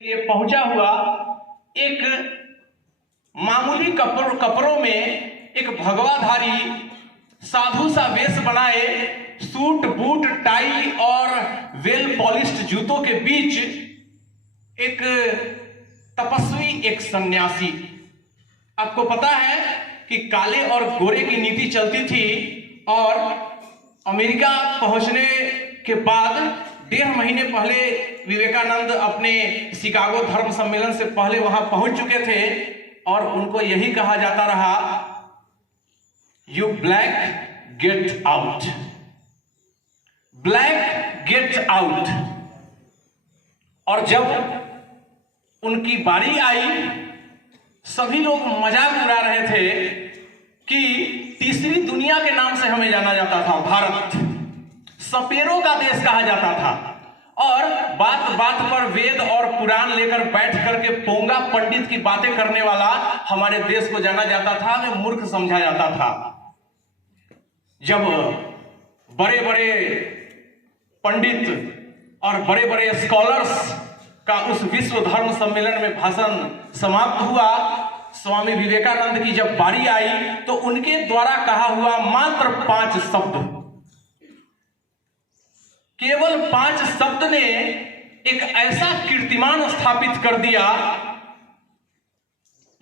ये पहुंचा हुआ एक मामूली कपड़ों में एक भगवाधारी साधु सा वेश बनाए, सूट बूट टाई और वेल पॉलिश्ड जूतों के बीच एक तपस्वी, एक सन्यासी। आपको पता है कि काले और गोरे की नीति चलती थी और अमेरिका पहुंचने के बाद 1.5 महीने पहले विवेकानंद अपने शिकागो धर्म सम्मेलन से पहले वहां पहुंच चुके थे और उनको यही कहा जाता रहा, you black get out, black get out. और जब उनकी बारी आई, सभी लोग मजाक उड़ा रहे थे कि तीसरी दुनिया के नाम से हमें जाना जाता था, भारत सपेरों का देश कहा जाता था, और बात बात पर वेद और पुराण लेकर बैठ करके पोंगा पंडित की बातें करने वाला हमारे देश को जाना जाता था, हमें मूर्ख समझा जाता था। जब बड़े बड़े पंडित और बड़े बड़े स्कॉलर्स का उस विश्व धर्म सम्मेलन में भाषण समाप्त हुआ, स्वामी विवेकानंद की जब बारी आई तो उनके द्वारा कहा हुआ मात्र 5 शब्द, केवल 5 शब्द ने एक ऐसा कीर्तिमान स्थापित कर दिया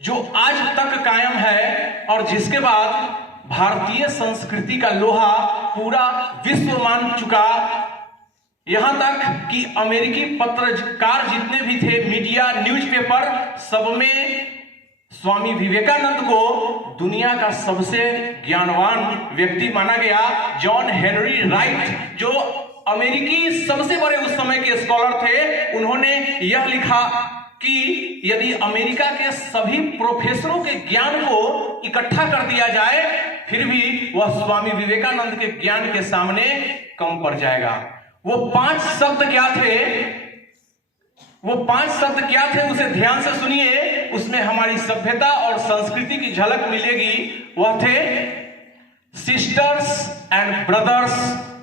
जो आज तक कायम है और जिसके बाद भारतीय संस्कृति का लोहा पूरा विश्व मान चुका। यहां तक कि अमेरिकी पत्रकार जितने भी थे, मीडिया, न्यूज़पेपर, सब में स्वामी विवेकानंद को दुनिया का सबसे ज्ञानवान व्यक्ति माना गया। जॉन हेनरी राइट, जो अमेरिकी सबसे बड़े उस समय के स्कॉलर थे, उन्होंने यह लिखा कि यदि अमेरिका के सभी प्रोफेसरों के ज्ञान को इकट्ठा कर दिया जाए फिर भी वह स्वामी विवेकानंद के ज्ञान के सामने कम पड़ जाएगा। वो 5 शब्द क्या थे? वो 5 शब्द क्या थे, उसे ध्यान से सुनिए, उसमें हमारी सभ्यता और संस्कृति की झलक मिलेगी। वह थे sisters and brothers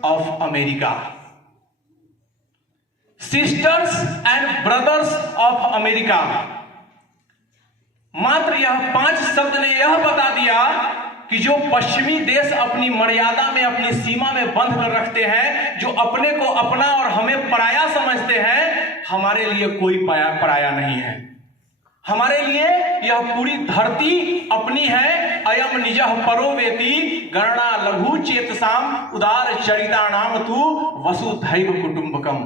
of America. Sisters and brothers of America. मात्र यह 5 शब्द ने यह बता दिया कि जो पश्चिमी देश अपनी मर्यादा में, अपनी सीमा में बंद कर रखते हैं, जो अपने को अपना और हमें पराया समझते हैं, हमारे लिए कोई पराया नहीं है। हमारे लिए यह पूरी धरती अपनी है। अयम निजः परो वेति गणना लघु चेतसाम उदार चरितानाम तु वसुधैव कुटुंबकम।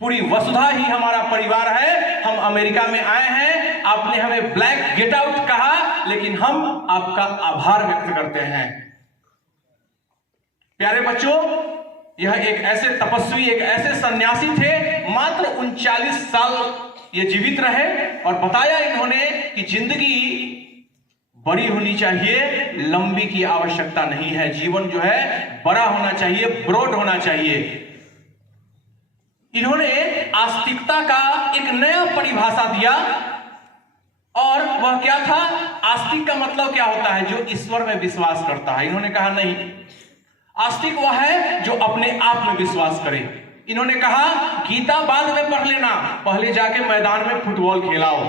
पूरी वसुधा ही हमारा परिवार है। हम अमेरिका में आए हैं, आपने हमें ब्लैक गेट आउट कहा, लेकिन हम आपका आभार व्यक्त करते हैं। प्यारे बच्चों, यह एक ऐसे तपस्वी, एक ऐसे सन्यासी थे, मात्र 39 साल ये जीवित रहे और बताया इन्होंने कि जिंदगी बड़ी होनी चाहिए, लंबी की आवश्यकता नहीं है। जीवन जो है बड़ा होना चाहिए, ब्रॉड होना चाहिए। इन्होंने आस्तिकता का एक नया परिभाषा दिया और वह क्या था? आस्तिक का मतलब क्या होता है? जो ईश्वर में विश्वास करता है। इन्होंने कहा नहीं, आस्तिक वह है जो अपने आप में विश्वास करे। इन्होंने कहा गीता बाद में पढ़ लेना, पहले जाके मैदान में फुटबॉल खेलाओ।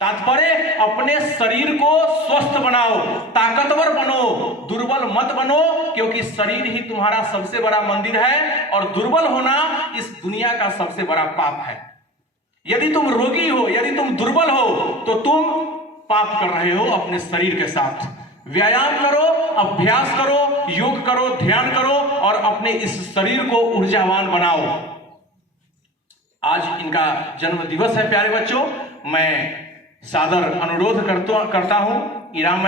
तात्पर्य अपने शरीर को स्वस्थ बनाओ, ताकतवर बनो, दुर्बल मत बनो, क्योंकि शरीर ही तुम्हारा सबसे बड़ा मंदिर है और दुर्बल होना इस दुनिया का सबसे बड़ा पाप है। यदि तुम रोगी हो, यदि तुम दुर्बल हो, तो तुम पाप कर रहे हो अपने शरीर के साथ। व्यायाम करो, अभ्यास करो, योग करो, ध्यान करो और अपने इस शरीर को ऊर्जावान बनाओ। आज इनका जन्म दिवस है। प्यारे बच्चों, मैं सादर अनुरोध करता हूं, इराम